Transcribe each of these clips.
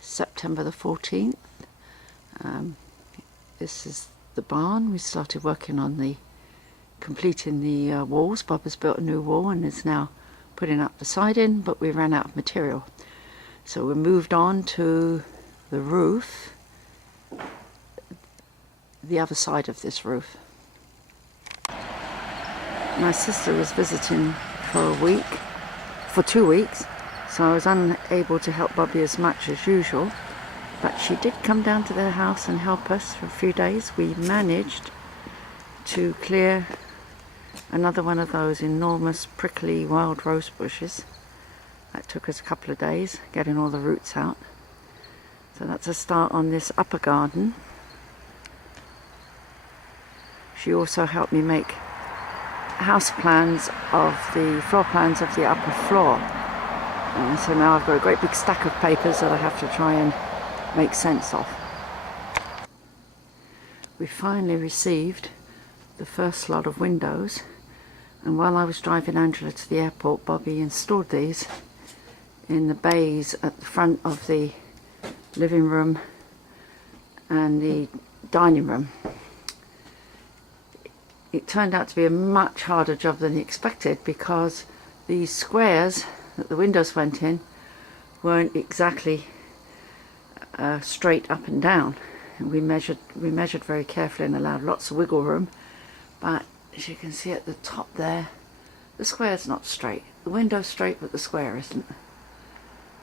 September the 14th. This is the barn. We started working on completing the walls. Bob has built a new wall and is now putting up the siding, but we ran out of material. So we moved on to the roof, the other side of this roof. My sister was visiting for 2 weeks, so I was unable to help Bobby as much as usual, but she did come down to their house and help us for a few days. We managed to clear another one of those enormous prickly wild rose bushes. That took us a couple of days, getting all the roots out. So that's a start on this upper garden. She also helped me make house plans of the floor plans of the upper floor. So now I've got a great big stack of papers that I have to try and make sense of. We finally received the first lot of windows, and while I was driving Angela to the airport, Bobby installed these in the bays at the front of the living room and the dining room. It turned out to be a much harder job than he expected, because these squares that the windows went in weren't exactly straight up and down. And we measured very carefully and allowed lots of wiggle room, but as you can see at the top there, the square's not straight. The window's straight, but the square isn't.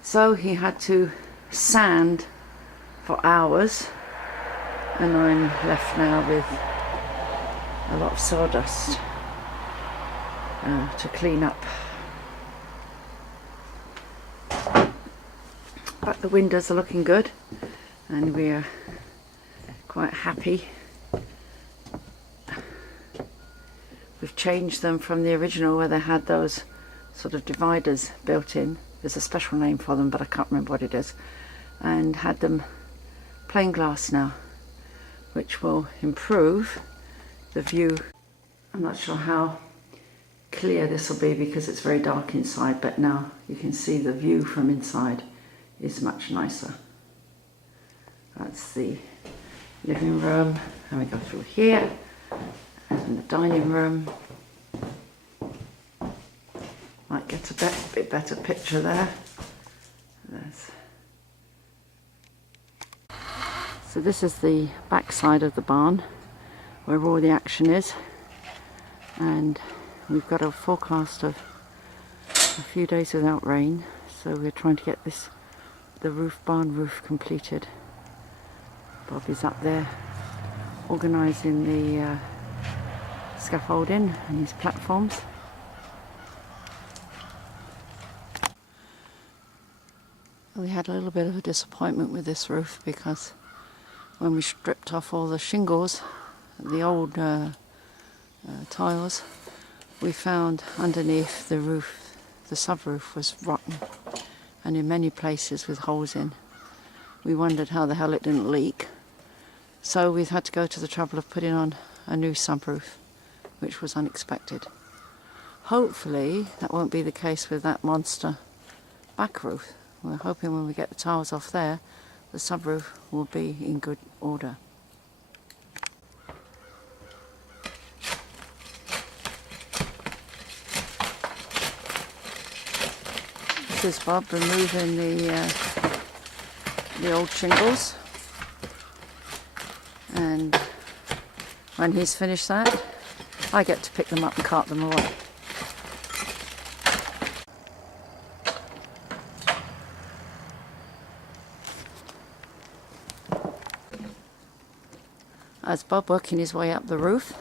So he had to sand for hours, and I'm left now with a lot of sawdust to clean up. But the windows are looking good, and we are quite happy. We've changed them from the original, where they had those sort of dividers built in. There's a special name for them, but I can't remember what it is. And had them plain glass now, which will improve the view. I'm not sure how clear this will be because it's very dark inside, but now you can see the view from inside is much nicer. That's the living room, and we go through here, and the dining room. Might get a bit better picture there. So this is the back side of the barn, where all the action is, and we've got a forecast of a few days without rain, so we're trying to get the barn roof completed. Bobby's up there organising the scaffolding and his platforms. We had a little bit of a disappointment with this roof, because when we stripped off all the shingles, the old tiles, we found underneath the roof, the subroof was rotten, and in many places with holes in. We wondered how the hell it didn't leak, so we've had to go to the trouble of putting on a new subroof, which was unexpected. Hopefully that won't be the case with that monster back roof. We're hoping when we get the tiles off there, the subroof will be in good order. This is Bob removing the old shingles, and when he's finished that, I get to pick them up and cart them away. As Bob working his way up the roof,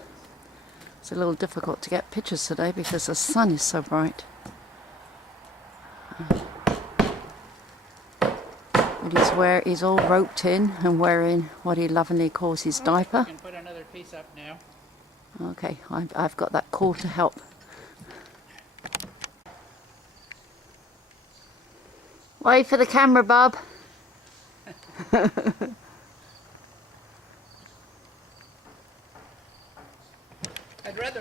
it's a little difficult to get pictures today because the sun is so bright. But he's all roped in and wearing what he lovingly calls his diaper. You can put another piece up now. Okay, I've got that call to help. Wait for the camera, Bob. I'd rather not.